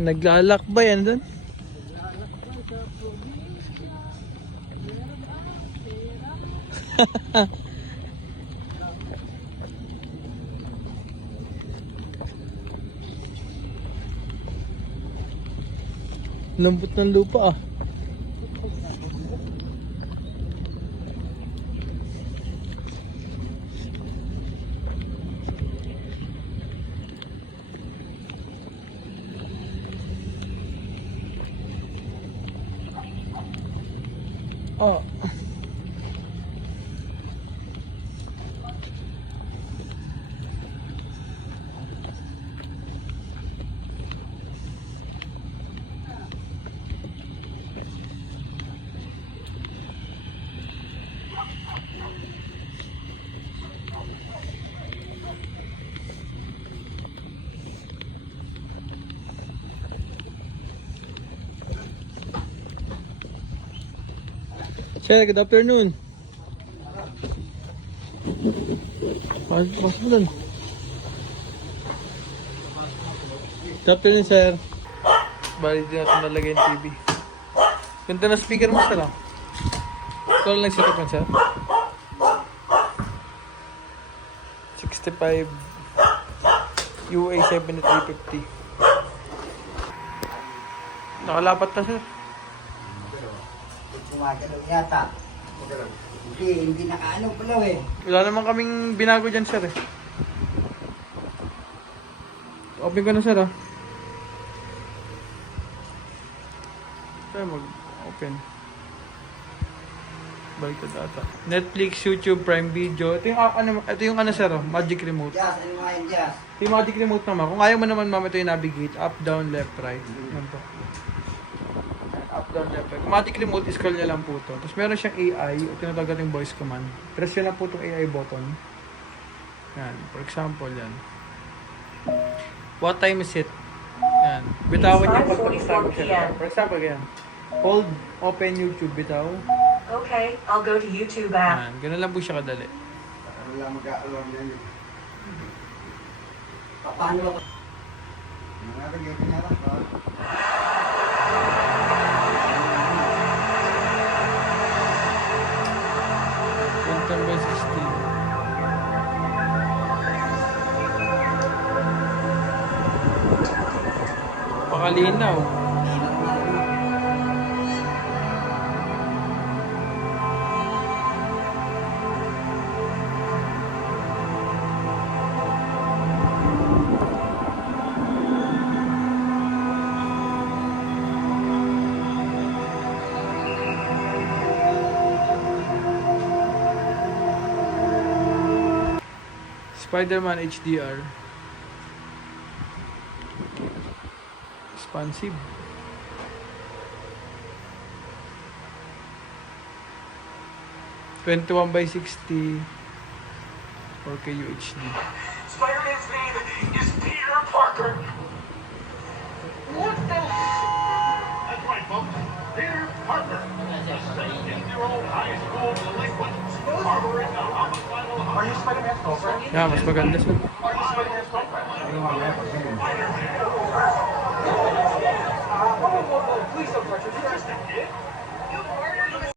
Naglalakbay, ano dun? Lambot ng lupa ah. Oh. Sir, good afternoon. Pasok mo dun. Good afternoon, sir. Bali din natin nalagay yung TV. Ganda na speaker mo, sir, ah. Ito lang setup yan, sir. 65 UA 7350. Nakalapat na, sir. Gumagalaw yata. Hindi nakaano pala eh. Wala naman kaming binago dyan, sir, eh. Open ko na, sir, ah. Tayo mag-open. Balik ka data. Netflix, YouTube, Prime Video. Ito yung ano, sir, oh, Magic Remote. Jazz, ano nga yung jazz? Ito yung Magic Remote naman. Kung ayaw mo naman, ma'am, ito yung navigate. Up, down, left, right. Yan po. Up, down, left, right. Magic Remote, scroll niya lang po ito. Tapos meron siyang AI, o tinatawag natin voice command. Press nyo lang po itong AI button. Yan. For example, yan. What time is it? Yan. Bitawan niya pag pag-start siya. For example, yan. Hold, open YouTube, bitaw. Okay, I'll go to YouTube app. Yan. Ganun lang po siya kadali. Wala mag-aalam yan. Paano ako? Nangaragay ka niya lang ba? By 16. Pakalinaw. Spider-Man HDR. Expansive. (21:60) 4K UHD. Spider-Man's name is Peter Parker. What the? That's right, folks. Peter Parker. 17-year-old high school delinquent harboring a homicidal. Are you Spider-Man's girlfriend? Yeah, mas maganda siya. Are you Spider-Man's girlfriend? Spider-Man. Whoa, please don't touch her. She's just a kid.